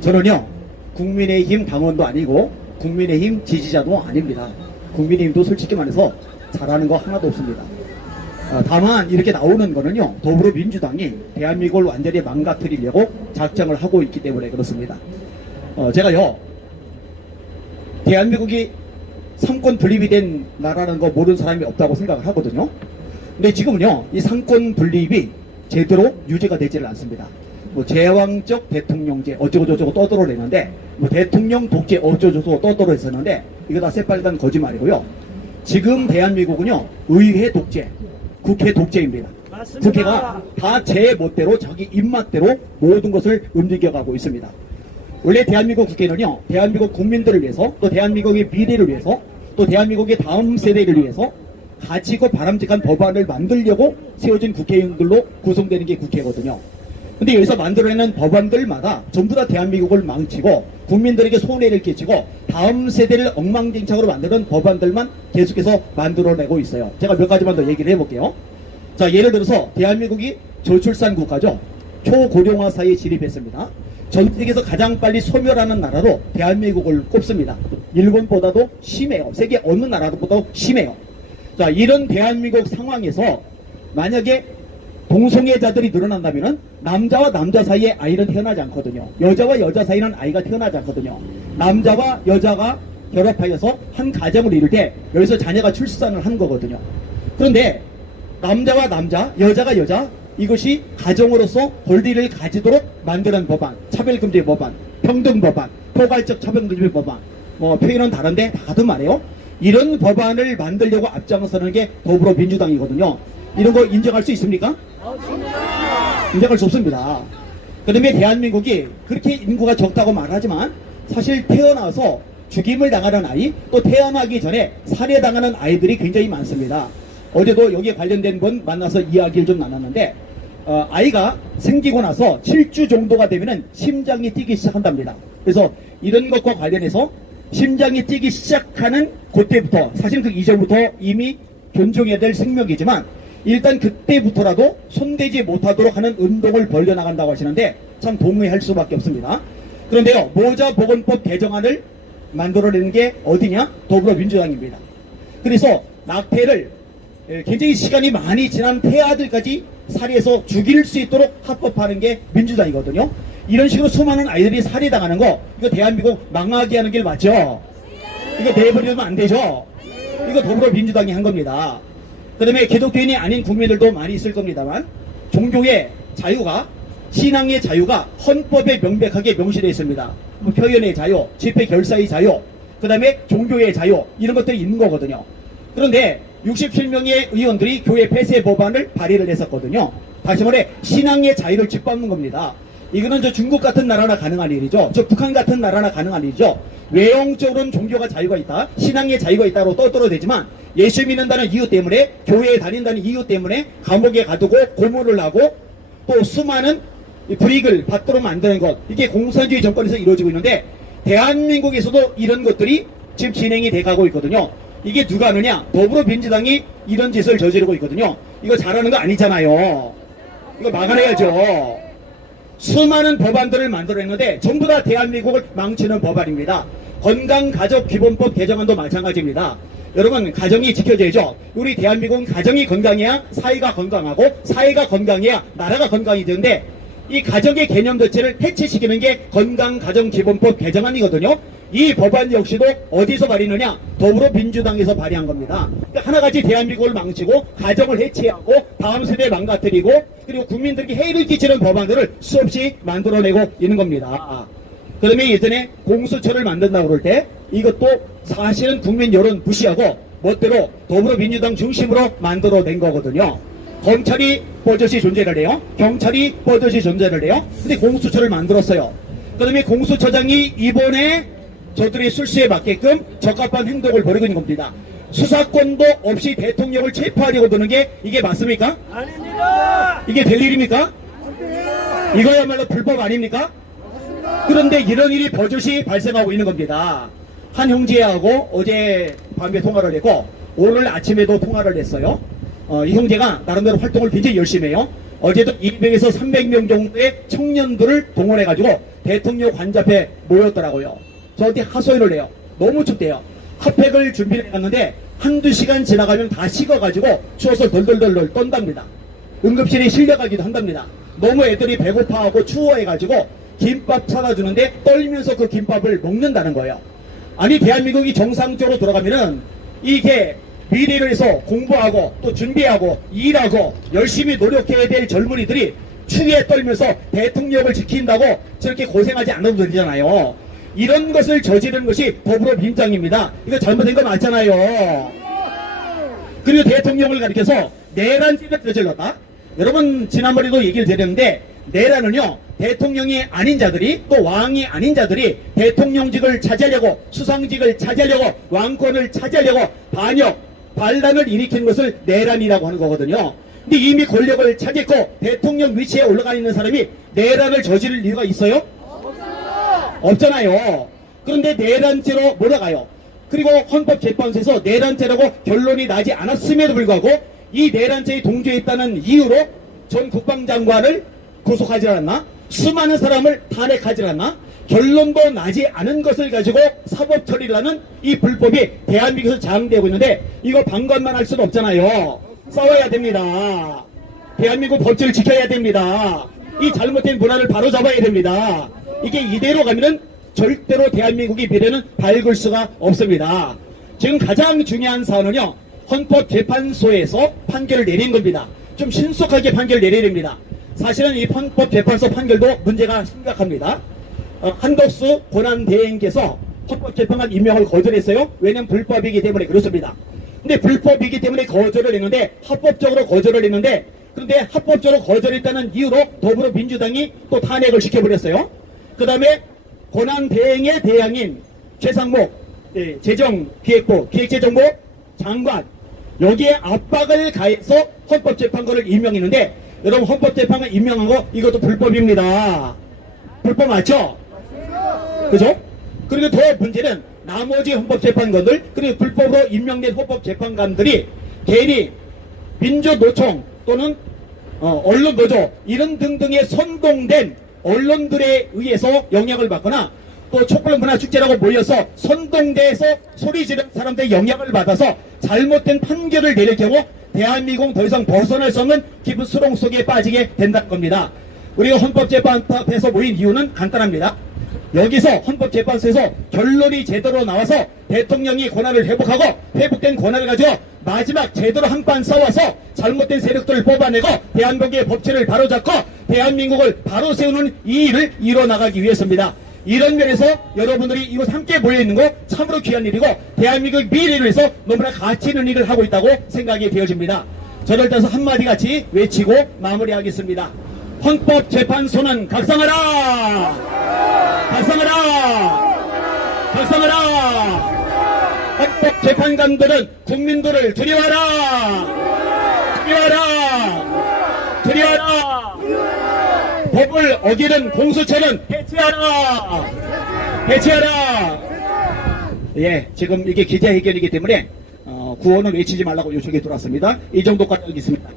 저는요 국민의힘 당원도 아니고 국민의힘 지지자도 아닙니다. 국민의힘도 솔직히 말해서 잘하는 거 하나도 없습니다. 다만 이렇게 나오는 거는요 더불어민주당이 대한민국을 완전히 망가뜨리려고 작정을 하고 있기 때문에 그렇습니다. 제가요 대한민국이 상권 분립이 된 나라라는 거 모르는 사람이 없다고 생각을 하거든요. 근데 지금은요 이 상권 분립이 제대로 유지가 되지를 않습니다. 뭐 제왕적 대통령제 어쩌고저쩌고 떠들어내는데 뭐 대통령 독재 어쩌고저쩌고 떠들어냈었는데 이거 다 새빨간 거짓말이고요. 지금 대한민국은요 의회 독재 국회 독재입니다. 맞습니다. 국회가 다 제 멋대로 자기 입맛대로 모든 것을 움직여가고 있습니다. 원래 대한민국 국회는요 대한민국 국민들을 위해서 또 대한민국의 미래를 위해서 또 대한민국의 다음 세대를 위해서 가치고 바람직한 법안을 만들려고 세워진 국회의원들로 구성되는 게 국회거든요. 근데 여기서 만들어내는 법안들마다 전부 다 대한민국을 망치고 국민들에게 손해를 끼치고 다음 세대를 엉망진창으로 만드는 법안들만 계속해서 만들어내고 있어요. 제가 몇 가지만 더 얘기를 해볼게요. 자, 예를 들어서 대한민국이 저출산 국가죠. 초고령화 사회에 진입했습니다. 전 세계에서 가장 빨리 소멸하는 나라로 대한민국을 꼽습니다. 일본보다도 심해요. 세계 어느 나라보다도 심해요. 자, 이런 대한민국 상황에서 만약에 동성애자들이 늘어난다면 남자와 남자 사이에 아이는 태어나지 않거든요. 여자와 여자 사이는 아이가 태어나지 않거든요. 남자와 여자가 결합하여서 한 가정을 이룰 때 여기서 자녀가 출산을 한 거거든요. 그런데 남자와 남자, 여자가 여자 이것이 가정으로서 권리를 가지도록 만드는 법안, 차별금지 법안, 평등법안, 포괄적 차별금지 법안 표현은 다른데 다 같은 말이에요. 이런 법안을 만들려고 앞장서는 게 더불어민주당이거든요. 이런 거 인정할 수 있습니까? 없습니다. 인정할 수 없습니다. 그 다음에 대한민국이 그렇게 인구가 적다고 말하지만 사실 태어나서 죽임을 당하는 아이 또 태어나기 전에 살해당하는 아이들이 굉장히 많습니다. 어제도 여기에 관련된 분 만나서 이야기를 좀 나눴는데 아이가 생기고 나서 7주 정도가 되면 심장이 뛰기 시작한답니다. 그래서 이런 것과 관련해서 심장이 뛰기 시작하는 그때부터 사실 그 이전부터 이미 존중해야 될 생명이지만 일단 그때부터라도 손대지 못하도록 하는 운동을 벌려나간다고 하시는데 참 동의할 수밖에 없습니다. 그런데요 모자보건법 개정안을 만들어내는 게 어디냐? 더불어민주당입니다. 그래서 낙태를 굉장히 시간이 많이 지난 태아들까지 살해해서 죽일 수 있도록 합법화하는 게 민주당이거든요. 이런 식으로 수많은 아이들이 살해당하는 거 이거 대한민국 망하게 하는 길 맞죠? 이거 내버리면 안 되죠? 이거 더불어민주당이 한 겁니다. 그 다음에 기독교인이 아닌 국민들도 많이 있을 겁니다만 종교의 자유가 신앙의 자유가 헌법에 명백하게 명시되어 있습니다. 뭐 표현의 자유, 집회 결사의 자유, 그 다음에 종교의 자유 이런 것들이 있는 거거든요. 그런데 67명의 의원들이 교회 폐쇄 법안을 발의를 했었거든요. 다시 말해 신앙의 자유를 짓밟는 겁니다. 이거는 저 중국 같은 나라나 가능한 일이죠. 저 북한 같은 나라나 가능한 일이죠. 외형적으로는 종교가 자유가 있다, 신앙의 자유가 있다고 떠들어대지만 예수 믿는다는 이유 때문에 교회에 다닌다는 이유 때문에 감옥에 가두고 고문을 하고 또 수많은 불이익을 받도록 만드는 것 이게 공산주의 정권에서 이루어지고 있는데 대한민국에서도 이런 것들이 지금 진행이 돼가고 있거든요. 이게 누가 하느냐? 더불어민주당이 이런 짓을 저지르고 있거든요. 이거 잘하는 거 아니잖아요. 이거 막아내야죠. 수많은 법안들을 만들어냈는데 전부 다 대한민국을 망치는 법안입니다. 건강가족기본법 개정안도 마찬가지입니다. 여러분 가정이 지켜져야죠. 우리 대한민국은 가정이 건강해야 사회가 건강하고 사회가 건강해야 나라가 건강이 되는데 이 가정의 개념 자체를 해체시키는 게 건강가정기본법 개정안이거든요. 이 법안 역시도 어디서 발의느냐? 더불어민주당에서 발의한 겁니다. 그러니까 하나같이 대한민국을 망치고 가정을 해체하고 다음 세대를 망가뜨리고 그리고 국민들에게 해를 끼치는 법안들을 수없이 만들어내고 있는 겁니다. 그 다음에 예전에 공수처를 만든다고 그럴 때 이것도 사실은 국민 여론 무시하고 멋대로 더불어민주당 중심으로 만들어낸 거거든요. 검찰이 버젓이 존재를 해요. 경찰이 버젓이 존재를 해요. 근데 공수처를 만들었어요. 그 다음에 공수처장이 이번에 저들의 술수에 맞게끔 적합한 행동을 벌이고 있는 겁니다. 수사권도 없이 대통령을 체포하려고 드는 게 이게 맞습니까? 아닙니다. 이게 될 일입니까? 아닙니다. 이거야말로 불법 아닙니까? 맞습니다. 그런데 이런 일이 버젓이 발생하고 있는 겁니다. 한 형제하고 어제 밤에 통화를 했고 오늘 아침에도 통화를 했어요. 이 형제가 나름대로 활동을 굉장히 열심히 해요. 어제도 200에서 300명 정도의 청년들을 동원해가지고 대통령 관저 앞에 모였더라고요. 저한테 하소연을 해요. 너무 춥대요. 핫팩을 준비를 해놨는데 한두 시간 지나가면 다 식어가지고 추워서 덜덜덜덜 떤답니다. 응급실에 실려가기도 한답니다. 너무 애들이 배고파하고 추워해가지고 김밥 사다 주는데 떨면서 그 김밥을 먹는다는 거예요. 아니 대한민국이 정상적으로 돌아가면은 이게 미래를 위해서 공부하고 또 준비하고 일하고 열심히 노력해야 될 젊은이들이 추위에 떨면서 대통령을 지킨다고 저렇게 고생하지 않아도 되잖아요. 이런 것을 저지르는 것이 더불어민주당입니다. 이거 잘못된 거 맞잖아요. 그리고 대통령을 가리켜서 내란죄를 저질렀다. 여러분 지난번에도 얘기를 드렸는데 내란은요 대통령이 아닌 자들이 또 왕이 아닌 자들이 대통령직을 차지하려고 수상직을 차지하려고 왕권을 차지하려고 반란을 일으키는 것을 내란이라고 하는 거거든요. 근데 이미 권력을 차지했고 대통령 위치에 올라가 있는 사람이 내란을 저지를 이유가 있어요? 없잖아요. 그런데 내란죄로 몰아가요. 그리고 헌법재판소에서 내란죄라고 결론이 나지 않았음에도 불구하고 이 내란죄에 동조했다는 이유로 전 국방장관을 구속하지 않았나? 수많은 사람을 탄핵하지 않았나? 결론도 나지 않은 것을 가지고 사법 처리를 하는 이 불법이 대한민국에서 자행되고 있는데 이거 방관만 할 수는 없잖아요. 싸워야 됩니다. 대한민국 법치를 지켜야 됩니다. 이 잘못된 문화를 바로잡아야 됩니다. 이게 이대로 가면은 절대로 대한민국의 미래는 밝을 수가 없습니다. 지금 가장 중요한 사안은요. 헌법재판소에서 판결을 내린 겁니다. 좀 신속하게 판결을 내려야 됩니다. 사실은 이 헌법재판소 판결도 문제가 심각합니다. 한덕수 권한대행께서 헌법재판관 임명을 거절했어요. 왜냐하면 불법이기 때문에 그렇습니다. 근데 불법이기 때문에 거절을 했는데 합법적으로 거절을 했는데 그런데 합법적으로 거절했다는 이유로 더불어민주당이 또 탄핵을 시켜버렸어요. 그 다음에 권한대행의 대항인 최상목 재정기획부 기획재정부 장관 여기에 압박을 가해서 헌법재판관을 임명했는데 여러분 헌법재판관 임명한 거 이것도 불법입니다. 불법 맞죠? 그죠? 그리고 더 문제는 나머지 헌법재판관들 그리고 불법으로 임명된 헌법재판관들이 괜히 민주노총 또는 언론노조 이런 등등의 선동된 언론들에 의해서 영향을 받거나 또 촛불문화축제라고 모여서 선동대에서 소리 지르는 사람들의 영향을 받아서 잘못된 판결을 내릴 경우 대한민국 더 이상 벗어날 수 없는 깊은 수렁 속에 빠지게 된다는 겁니다. 우리가 헌법재판소에서 모인 이유는 간단합니다. 여기서 헌법재판소에서 결론이 제대로 나와서 대통령이 권한을 회복하고 회복된 권한을 가지고 마지막 제대로 한판 싸워서 잘못된 세력들을 뽑아내고 대한민국의 법치를 바로잡고 대한민국을 바로 세우는 이 일을 이뤄나가기 위해서입니다. 이런 면에서 여러분들이 이곳 함께 모여있는 거 참으로 귀한 일이고 대한민국 미래를 위해서 너무나 가치 있는 일을 하고 있다고 생각이 되어집니다. 저를 따라서 한마디 같이 외치고 마무리하겠습니다. 헌법재판소는 각성하라! 각성하라! 각성하라! 헌법재판관들은 국민들을 두려워하라! 두려워하라! 두려워하라! 법을 어기는 공수처는 해체하라! 해체하라! 예, 지금 이게 기자회견이기 때문에 구호는 외치지 말라고 요청이 들어왔습니다. 이 정도까지 하겠습니다.